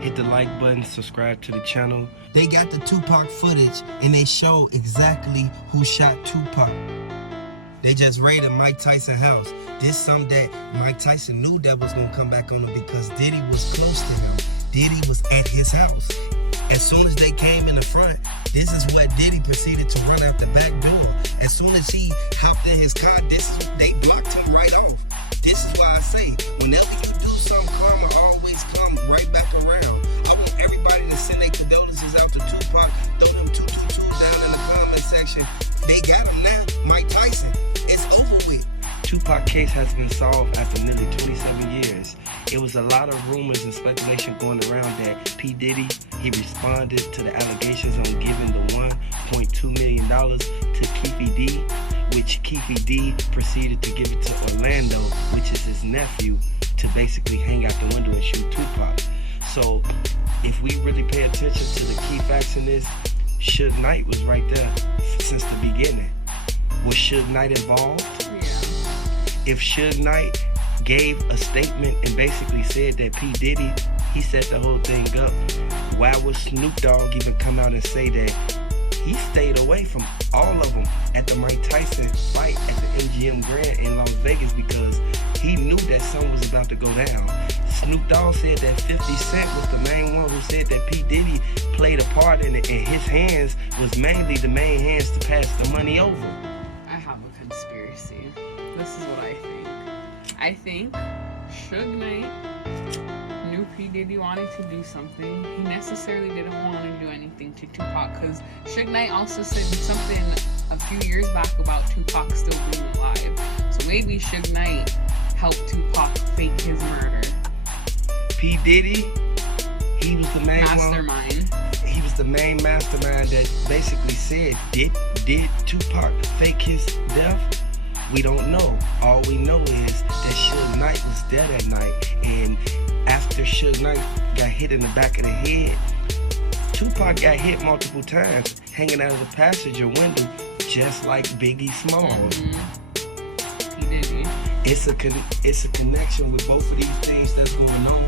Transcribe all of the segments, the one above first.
hit the like button, subscribe to the channel. They got the Tupac footage and they show exactly who shot Tupac. They just raided Mike Tyson's house. This something that Mike Tyson knew that was gonna come back on him because Diddy was close to him. Diddy was at his house. As soon as they came in the front, this is what Diddy proceeded to run out the back door. As soon as he hopped in his car, they blocked him right off. This is why I say, whenever you do something, karma always come right back around. I want everybody to send their condolences out to Tupac. Throw them 222 down in the comment section. They got him now, Mike Tyson. It's over with. Tupac case has been solved after nearly 27 years. It was a lot of rumors and speculation going around that P. Diddy, he responded to the allegations on giving the $1.2 million to Keefe D, which Keefe D proceeded to give it to Orlando, which is his nephew, to basically hang out the window and shoot Tupac. So if we really pay attention to the key facts in this, Suge Knight was right there since the beginning. Was Suge Knight involved? If Suge Knight gave a statement and basically said that P. Diddy, he set the whole thing up, why would Snoop Dogg even come out and say that he stayed away from all of them at the Mike Tyson fight at the MGM Grand in Las Vegas because he knew that something was about to go down? Snoop Dogg said that 50 Cent was the main one who said that P. Diddy played a part in it and his hands was mainly the main hands to pass the money over. I have a conspiracy. This is what I think. I think Suge Knight knew P. Diddy wanted to do something. He necessarily didn't want to do anything to Tupac because Suge Knight also said something a few years back about Tupac still being alive. So maybe Suge Knight helped Tupac fake his murder. P. Diddy, he was the main mastermind. He was the main mastermind that basically said, did Tupac fake his death? We don't know. All we know is that Suge Knight was dead that night. And after Suge Knight got hit in the back of the head, Tupac got hit multiple times, hanging out of the passenger window, just like Biggie Smalls. P. Diddy. It's a connection with both of these things that's going on.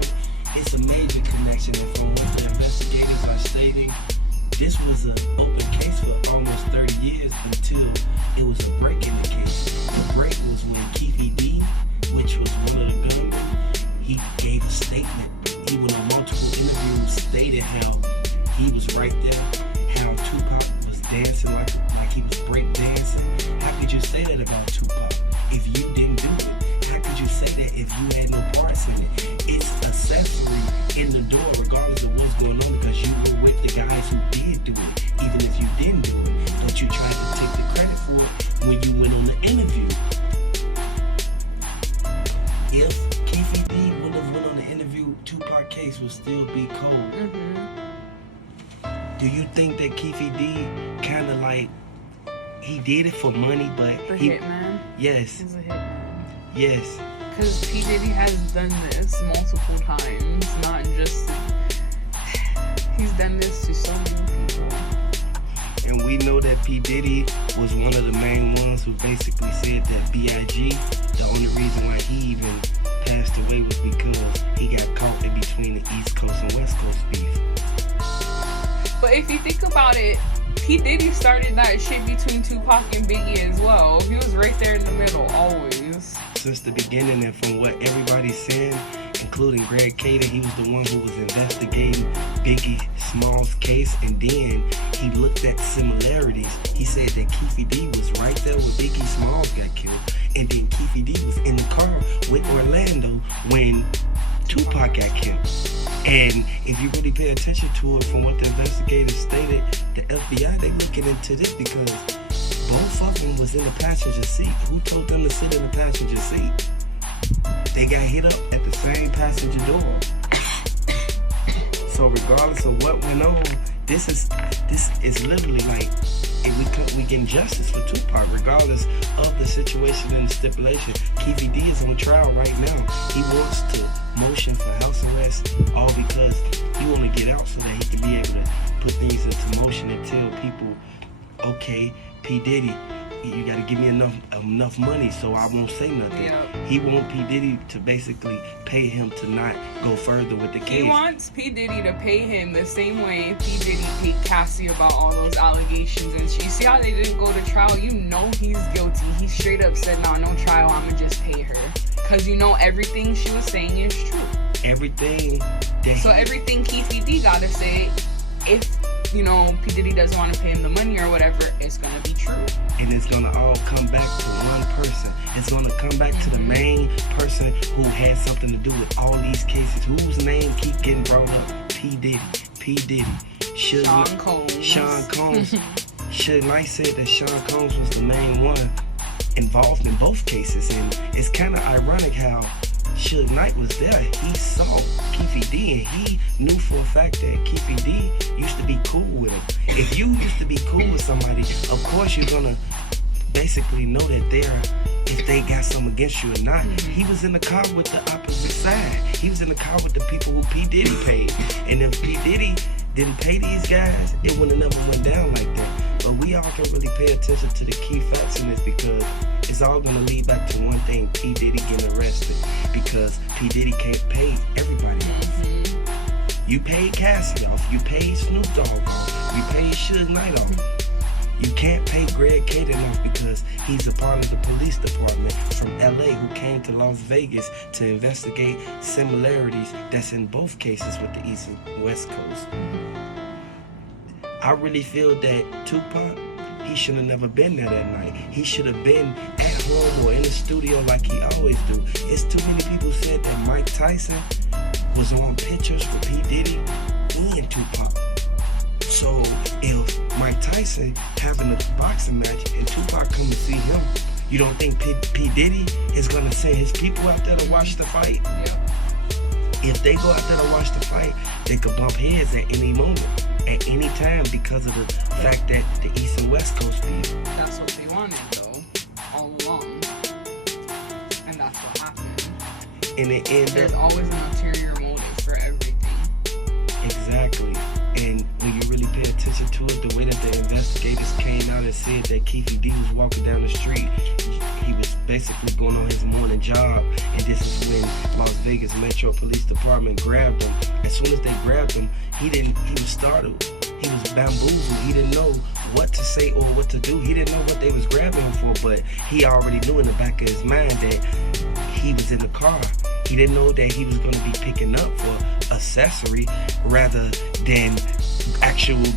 It's a major connection, and from what the investigators are stating, this was an open case for almost 30 years until it was a break in the case. The break was when Keefe D, which was one of the gunmen, he gave a statement. He went on multiple interviews, stated how he was right there, how Tupac was dancing like he was break dancing. How could you say that about Tupac if you didn't do it? How could you say that if you had no parts in it? It's accessory in the door regardless of what's going on because you were with the guys who did do it, even if you didn't do it. But you tried to take the credit for it when you went on the interview. If Keefe D would have went on the interview, Tupac case would still be cold. Do you think that Keefe D kind of like, he did it for money, but The hitman? Yes. He's a hitman. Yes. Because P. Diddy has done this multiple times, not just... He's done this to so many people. And we know that P. Diddy was one of the main ones who basically said that B.I.G., the only reason why he even passed away was because he got caught in between the East Coast and West Coast beef. But if you think about it, P. Diddy started that shit between Tupac and Biggie as well. He was right there in the middle, always. Since the beginning, and from what everybody's saying, including Greg Cater, he was the one who was investigating Biggie Smalls' case, and then he looked at similarities. He said that Keefe D was right there when Biggie Smalls got killed, and then Keefe D was in the car with Orlando when Tupac got killed. And if you really pay attention to it, from what the investigators stated, the FBI, they looking into this because both of them was in the passenger seat. Who told them to sit in the passenger seat? They got hit up at the same passenger door. So regardless of what went on, this is literally like, if we getting justice for Tupac, regardless of the situation and the stipulation. Keefe D is on trial right now. He wants to motion for house arrest, all because he want to get out so that he can be able to put things into motion and tell people, okay, P. Diddy, you got to give me enough money so I won't say nothing. Yep. He want P. Diddy to basically pay him to not go further with the case. He wants P. Diddy to pay him the same way P. Diddy paid Cassie about all those allegations. And you see how they didn't go to trial? You know he's guilty. He straight up said, no trial, I'm going to just pay her. Because you know everything she was saying is true. Everything that So everything Keefe D got to say, if, you know, P. Diddy doesn't want to pay him the money or whatever, it's going to be true. And it's going to all come back to one person. It's going to come back to the main person who had something to do with all these cases. Whose name keep getting brought up? P. Diddy. P. Diddy. Sean Combs. Sean Combs. Suge Knight said that Sean Combs was the main one involved in both cases. And it's kind of ironic how Suge Knight was there. He saw Keefe D, and he knew for a fact that Keefe D used to be cool with him. If you used to be cool with somebody, of course you're gonna basically know that if they got something against you or not. He was in the car with the opposite side. He was in the car with the people who P. Diddy paid. And if P. Diddy didn't pay these guys, it would have never went down like that. But we all can really pay attention to the key facts in this, because it's all going to lead back to one thing: P. Diddy getting arrested. Because P. Diddy can't pay everybody off. You paid Cassie off. You paid Snoop Dogg off. You paid Suge Knight off. You can't pay Greg Kading off because he's a part of the police department from LA who came to Las Vegas to investigate similarities that's in both cases with the East and West Coast. I really feel that Tupac, he should have never been there that night. He should have been at home or in the studio like he always do. It's too many people said that Mike Tyson was on pictures with P. Diddy and Tupac. So if Mike Tyson having a boxing match and Tupac come to see him, you don't think P. Diddy is going to send his people out there to watch the fight? Yep. If they go out there to watch the fight, they could bump heads at any moment, at any time, because of the fact that the East and West Coast beef. That's what they wanted, though, all along. And that's what happened. And it ended There's always an ulterior motive for everything. Exactly. And when you really pay attention to it, the way that the investigators came out and said that Keefe D was walking down the street, he was basically going on his morning job, and this is when Las Vegas Metro Police Department grabbed him. As soon as they grabbed him, he was startled. He was bamboozled. He didn't know what to say or what to do. He didn't know what they was grabbing him for, but he already knew in the back of his mind that he was in the car. He didn't know that he was going to be picking up for accessory rather than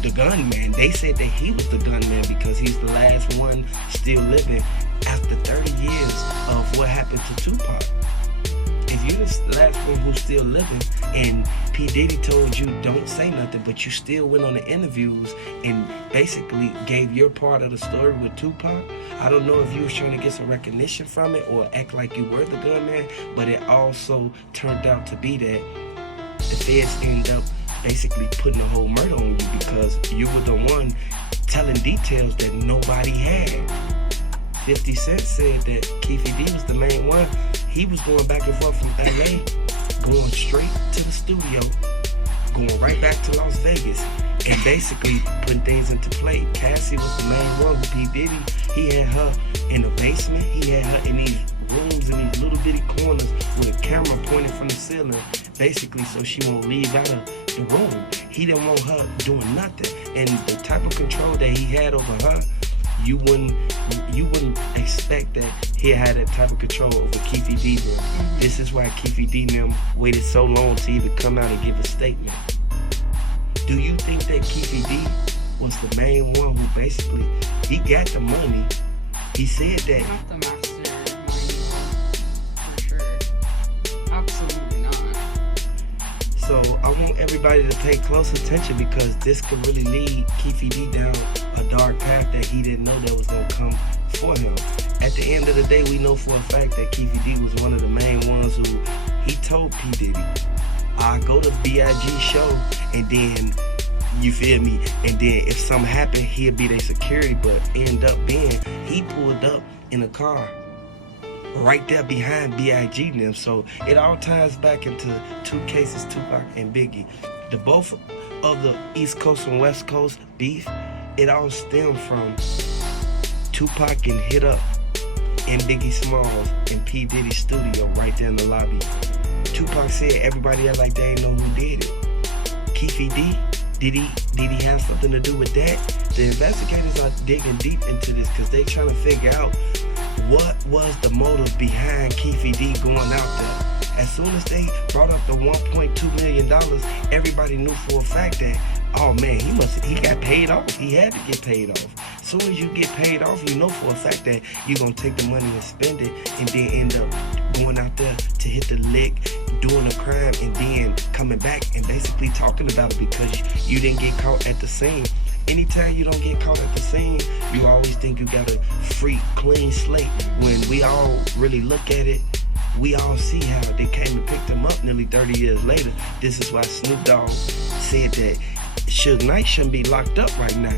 the gunman. They said that he was the gunman because he's the last one still living after 30 years of what happened to Tupac. If you're the last one who's still living and P. Diddy told you don't say nothing, but you still went on the interviews and basically gave your part of the story with Tupac, I don't know if you was trying to get some recognition from it or act like you were the gunman, but it also turned out to be that the feds ended up basically putting a whole murder on you because you were the one telling details that nobody had. 50 Cent said that Keefe D was the main one. He was going back and forth from LA, going straight to the studio, going right back to Las Vegas, and basically putting things into play. Cassie was the main one with P. Diddy. He had her in the basement. He had her in these rooms, in these little bitty corners with a camera pointed from the ceiling, basically so she won't leave out of the room. He didn't want her doing nothing. And the type of control that he had over her, you wouldn't expect that he had that type of control over Keefe D. This is why Keefe D. waited so long to even come out and give a statement. Do you think that Keefe D. was the main one who basically, he got the money? He said that. Not the mastermind, for sure. Absolutely not. So I want everybody to pay close attention because this could really lead Keefe D. down a dark path that he didn't know that was going to come for him. At the end of the day, we know for a fact that Keefe D. was one of the main ones who he told P. Diddy, I go to B.I.G. show and then, you feel me, and then if something happened, he'll be their security, but end up being, he pulled up in a car right there behind B.I.G. and them. So it all ties back into two cases, Tupac and Biggie. The both of the East Coast and West Coast beef, it all stemmed from Tupac can hit up in Biggie Smalls and P. Diddy's studio right there in the lobby. Tupac said everybody else like they ain't know who did it. Keefe did he have something to do with that? The investigators are digging deep into this because they trying to figure out what was the motive behind Keefe going out there. As soon as they brought up the $1.2 million, everybody knew for a fact that, oh man, he got paid off. He had to get paid off. As soon as you get paid off, you know for a fact that you're going to take the money and spend it and then end up going out there to hit the lick, doing a crime, and then coming back and basically talking about it because you didn't get caught at the scene. Anytime you don't get caught at the scene, you always think you got a free, clean slate. When we all really look at it, we all see how they came and picked him up nearly 30 years later. This is why Snoop Dogg said that Suge Knight shouldn't be locked up right now.